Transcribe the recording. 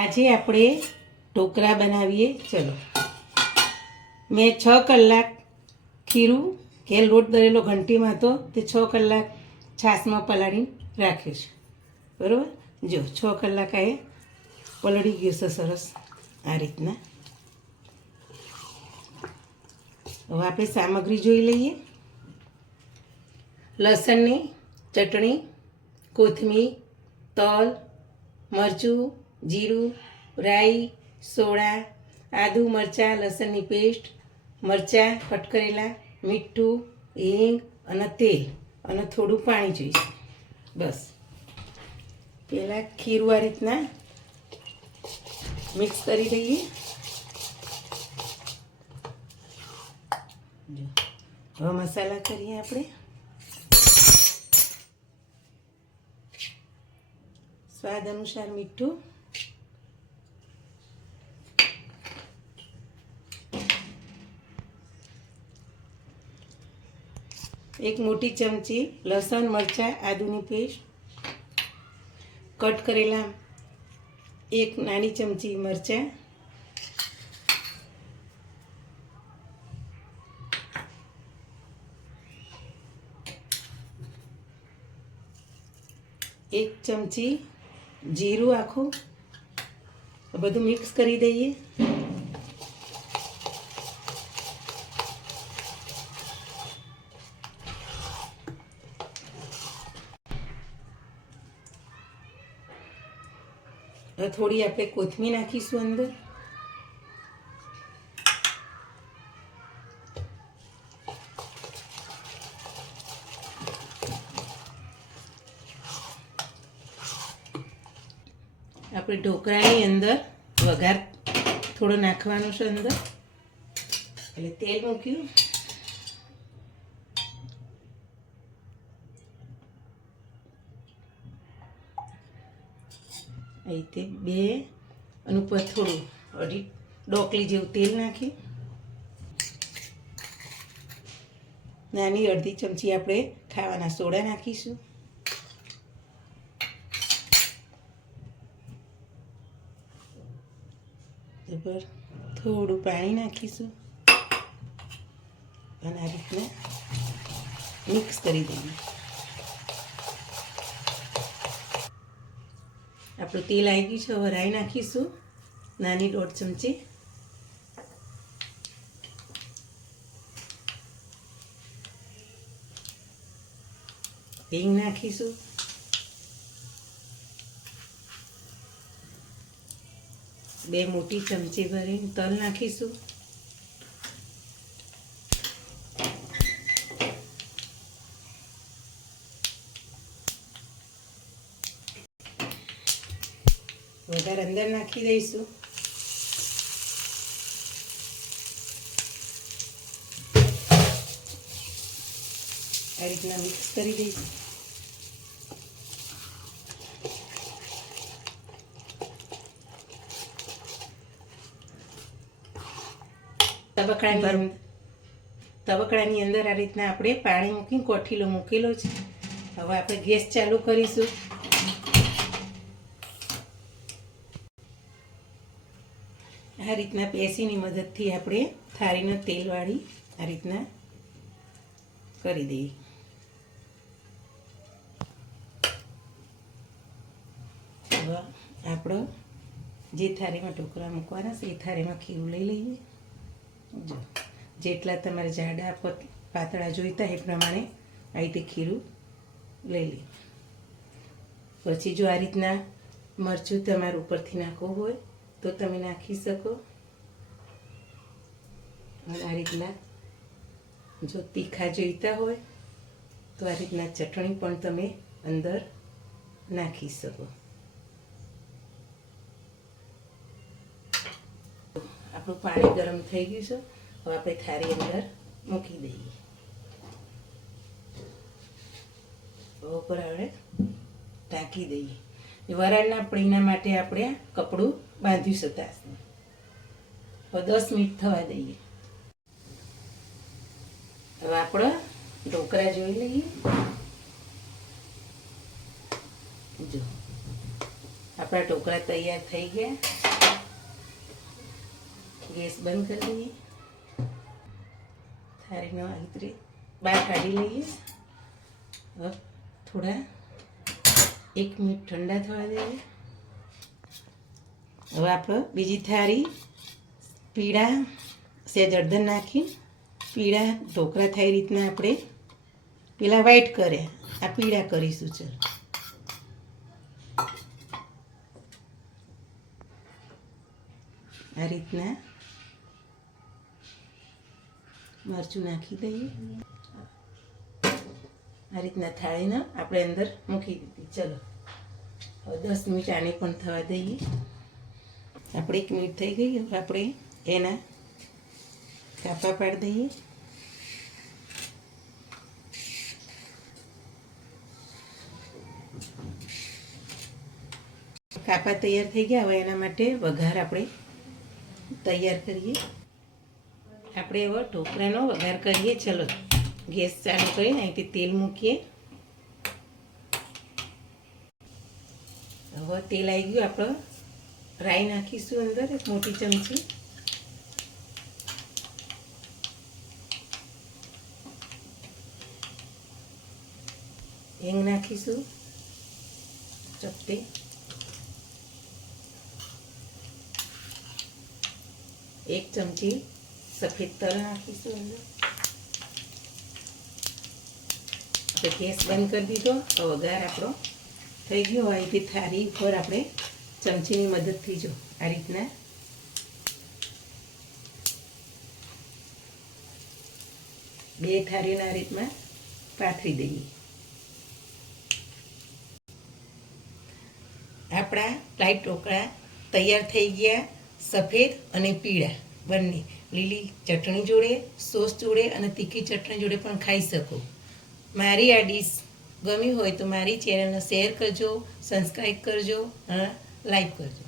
આજે આપણે ઢોકળા બનાવીએ. ચલો, મેં 6 કલાક ખીરું કે લોટ દળેલો ઘંટીમાં હતો તે 6 કલાક છાશમાં પલાળીને રાખ્યો છે. બરાબર, જો 6 કલાક આ પલળી ગયું છે સરસ આ રીતના. હવે આપણે સામગ્રી જોઈ લઈએ. લસણની ચટણી, કોથમીર, તલ, મરચું, જીરું, રાઈ, સોડા, આદુ મરચાં લસણની પેસ્ટ, મરચાં કટ કરેલા, મીઠું, હિંગ અને તેલ અને થોડું પાણી જોઈશે. બસ પહેલાં ખીરું આ રીતના મિક્સ કરી દઈએ. હવે મસાલા કરીએ આપણે. સ્વાદ અનુસાર મીઠું, એક મોટી ચમચી લસણ મરચાં આદુની પેસ્ટ, કટ કરેલા એક નાની ચમચી મરચાં, એક ચમચી જીરું આખું. બધું મિક્સ કરી દઈએ. હવે થોડી આપણે કોથમીર નાખીશું અંદર. આપણે ઢોકળાની અંદર વઘાર થોડો નાખવાનો છે અંદર. એટલે તેલ મૂક્યું, આ રીતે 2 અને ઉપર થોડું 1.5 ડોકલી જેવું તેલ નાખી. નાની અડધી ચમચી આપણે ખાવાના સોડા નાખીશું. ઉપર થોડું પાણી નાખીશું અને આ રીતના મિક્સ કરી દઈએ. આપણું તેલ આવી ગયું છે. હવે રાઈ નાખીશું નાની 1.5 ચમચી. હિંગ નાખીશું. બે મોટી ચમચી ભરીને તલ નાખીશું. વઘાર અંદર નાખી દઈશું. આ રીતના મિક્સ કરી દઈશું. તબકડાની અંદર આ રીતના આપણે પાણી મૂકીને કોઠીલો મૂકેલો છે. હવે આપણે ગેસ ચાલુ કરીશું. આ રીતના પેસીની મદદથી આપણે થાળીને તેલવાળી આ રીતના કરી દઈએ. હવે આપણો જે થાળીમાં ઢોકળા મૂકવાના છે એ થાળીમાં ખીરું લઈ લઈએ. જો જેટલા તમારે જાડા પાતળા જોઈતા એ પ્રમાણે આ રીતે ખીરું લઈ લઈએ. પછી જો આ રીતના મરચું તમારે ઉપરથી નાખવું હોય તો તમે નાખી શકો. અને આ રીતના જો તીખા જોઈતા હોય તો આ રીતના ચટણી પણ તમે અંદર નાખી શકો. આપણું પાણી ગરમ થઈ ગયું છે. હવે આપણે થાળી અંદર મૂકી દઈએ. ઉપર આપણે ઢાંકી દઈએ. વરાળના પડીના માટે આપણે કપડું બાંધ્યું છે તાસને. હવે 10 મિનિટ થવા દઈએ. હવે આપણે ઢોકળા જોઈ લઈએ. જો આપણા ઢોકળા તૈયાર થઈ ગયા. ગેસ બંધ કરી દઈએ. થાળીનો આ રીતે બહાર કાઢી લઈએ. હવે થોડા 1 મિનિટ ઠંડા થવા દઈએ. હવે આપણે બીજી થાળી પીળા સહેજ હળદર નાખી પીળા ઢોકળા થાય રીતના આપણે પેલા વ્હાઈટ કર્યા, આ પીળા કરીશું. ચાલો આ રીતના મરચું નાખી દઈએ. આ રીતના થાળીને આપણે અંદર મૂકી દીધી. ચલો હવે 10 મિનિટ આને પણ થવા દઈએ. આપણે 1 મિનિટ થઈ ગઈ. હવે આપણે એના કાપા પાડી દઈએ. કાપા તૈયાર થઈ ગયા. હવે એના માટે વઘાર આપણે તૈયાર કરીએ. આપણે હવે ઢોકળાનો વઘાર કરીએ. ચલો ગેસ ચાલુ કરીને અહીંથી તેલ મૂકીએ. હવે તેલ આવી ગયું. આપણે રાઈ નાખીશું અંદર 1 મોટી ચમચી. હિંગ નાખીશું ચપટી. એક ચમચી સફેદ તલ નાખીશું અંદર. આપણે ગેસ બંધ કરી દીધો. વઘાર આપણો થઈ ગયો. અહીંથી થાળી ઉપર આપણે ચમચીની મદદથી જો આ રીતના બે થાળીના રીતમાં પાથરી દઈએ. આપણા લાઈટ ઢોકળા તૈયાર થઈ ગયા. સફેદ અને પીળા બંને. લીલી ચટણી જોડે, સોસ જોડે અને તીખી ચટણી જોડે પણ ખાઈ શકો. મારી આ ડીશ ગમી હોય તો મારી ચેનલને શેર કરજો, સબસ્ક્રાઈબ કરજો અને લાઈક કરજો.